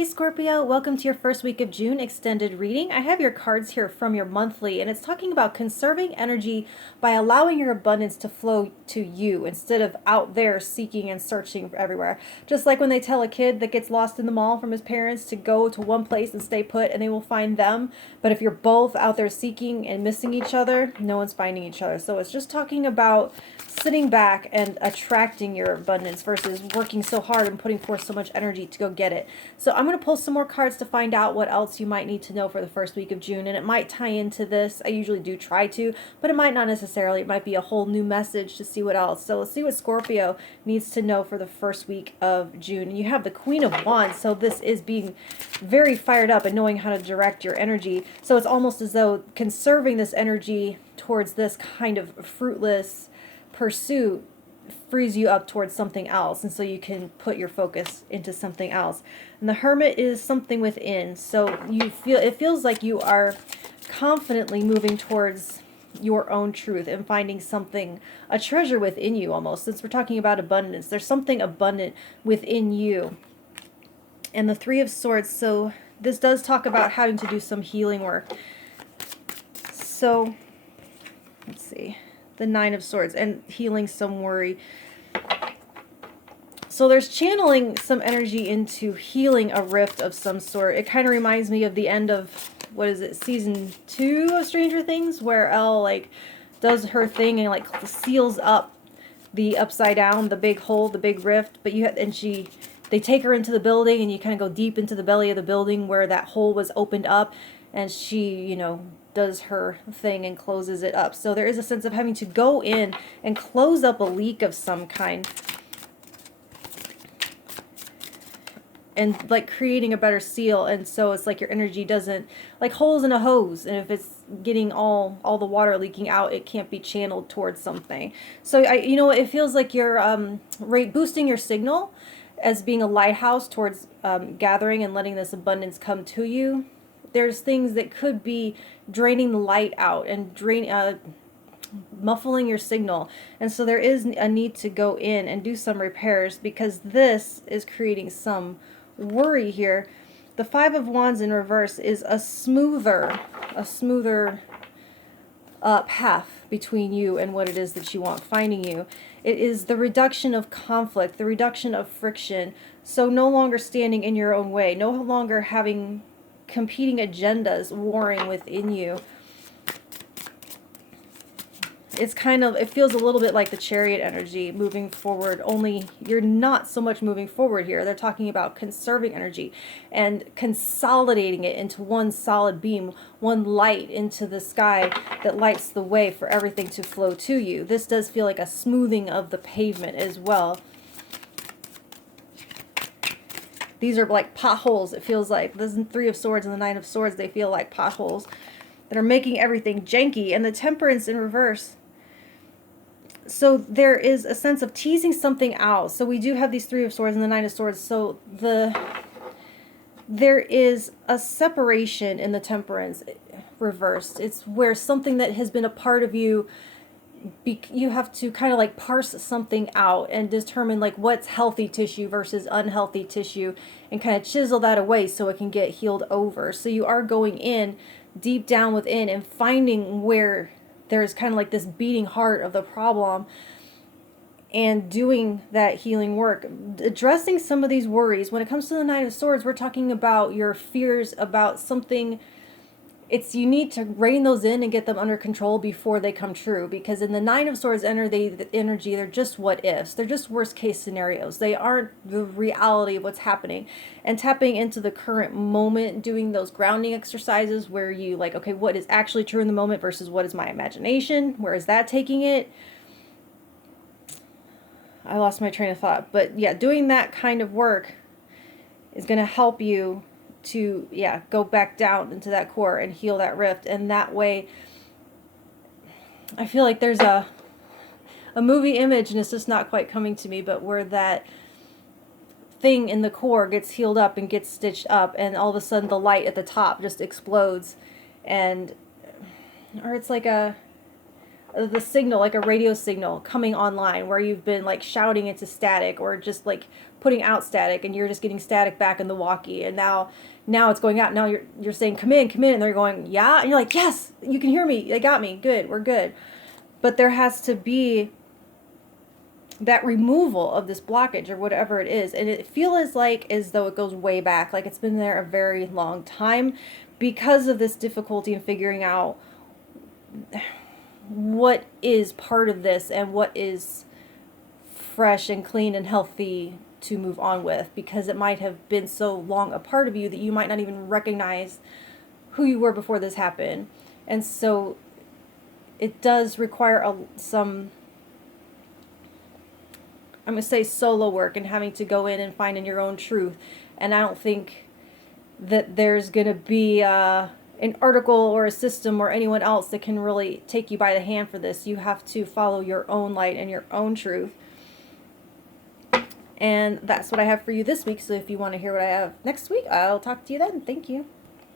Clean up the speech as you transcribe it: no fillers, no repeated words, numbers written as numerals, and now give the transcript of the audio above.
Hey Scorpio, welcome to your first week of June extended reading. I have your cards here from your monthly, and it's talking about conserving energy by allowing your abundance to flow to you instead of out there seeking and searching everywhere. Just like when they tell a kid that gets lost in the mall from his parents to go to one place and stay put and they will find them. But if you're both out there seeking and missing each other, no one's finding each other. So it's just talking about sitting back and attracting your abundance versus working so hard and putting forth so much energy to go get it. So I'm going to pull some more cards to find out what else you might need to know for the first week of June, and it might tie into this. I usually do try to, but it might not necessarily. It might be a whole new message to see what else. So let's see what Scorpio needs to know for the first week of June. And you have the Queen of Wands, so this is being very fired up and knowing how to direct your energy. So it's almost as though conserving this energy towards this kind of fruitless pursuit frees you up towards something else, and so you can put your focus into something else. And the Hermit is something within, so it feels like you are confidently moving towards your own truth and finding something, a treasure within you almost. Since we're talking about abundance, there's something abundant within you. And the Three of Swords, so this does talk about having to do some healing work. So let's see, the Nine of Swords and healing some worry. So there's channeling some energy into healing a rift of some sort. It kind of reminds me of the end of, what is it, season 2 of Stranger Things, where Elle like does her thing and like seals up the upside down, the big hole, the big rift. But they take her into the building, and you kind of go deep into the belly of the building where that hole was opened up, and she, does her thing and closes it up. So there is a sense of having to go in and close up a leak of some kind, and like creating a better seal. And so it's like your energy doesn't, like holes in a hose, and if it's getting all the water leaking out, it can't be channeled towards something. So it feels like you're boosting your signal as being a lighthouse towards gathering and letting this abundance come to you. There's things that could be draining the light out and muffling your signal. And so there is a need to go in and do some repairs, because this is creating some worry here. The Five of Wands in reverse is a smoother path between you and what it is that you want finding you. It is the reduction of conflict, the reduction of friction. So no longer standing in your own way, no longer having competing agendas warring within you. It feels a little bit like the Chariot energy moving forward, only you're not so much moving forward here. They're talking about conserving energy and consolidating it into one solid beam, one light into the sky that lights the way for everything to flow to you. This does feel like a smoothing of the pavement as well. These are like potholes, it feels like. The Three of Swords and the Nine of Swords, they feel like potholes that are making everything janky. And the Temperance in reverse. So there is a sense of teasing something out. So we do have these Three of Swords and the Nine of Swords. So there is a separation in the Temperance reversed. It's where something that has been a part of you, you have to kind of like parse something out and determine like what's healthy tissue versus unhealthy tissue, and kind of chisel that away so it can get healed over. So you are going in deep down within and finding where there's kind of like this beating heart of the problem, and doing that healing work, addressing some of these worries. When it comes to the Nine of Swords, we're talking about your fears about something. You need to rein those in and get them under control before they come true, because in the Nine of Swords energy, they're just what ifs. They're just worst case scenarios. They aren't the reality of what's happening. And tapping into the current moment, doing those grounding exercises where you like, okay, what is actually true in the moment versus what is my imagination? Where is that taking it? I lost my train of thought. But yeah, doing that kind of work is going to help you to go back down into that core and heal that rift. And that way, I feel like there's a movie image, and it's just not quite coming to me, but where that thing in the core gets healed up and gets stitched up, and all of a sudden the light at the top just explodes, or it's like the signal, like a radio signal coming online, where you've been like shouting into static or just like putting out static, and you're just getting static back in the walkie, and now it's going out. Now you're saying, come in, and they're going, yeah, and you're like, yes, you can hear me, they got me, good, we're good. But there has to be that removal of this blockage or whatever it is, and it feels like as though it goes way back, like it's been there a very long time, because of this difficulty in figuring out what is part of this and what is fresh and clean and healthy to move on with, because it might have been so long a part of you that you might not even recognize who you were before this happened. And so it does require some, I'm going to say, solo work, and having to go in and find in your own truth. And I don't think that there's going to be an article or a system or anyone else that can really take you by the hand for this. You have to follow your own light and your own truth. And that's what I have for you this week. So if you want to hear what I have next week, I'll talk to you then. Thank you.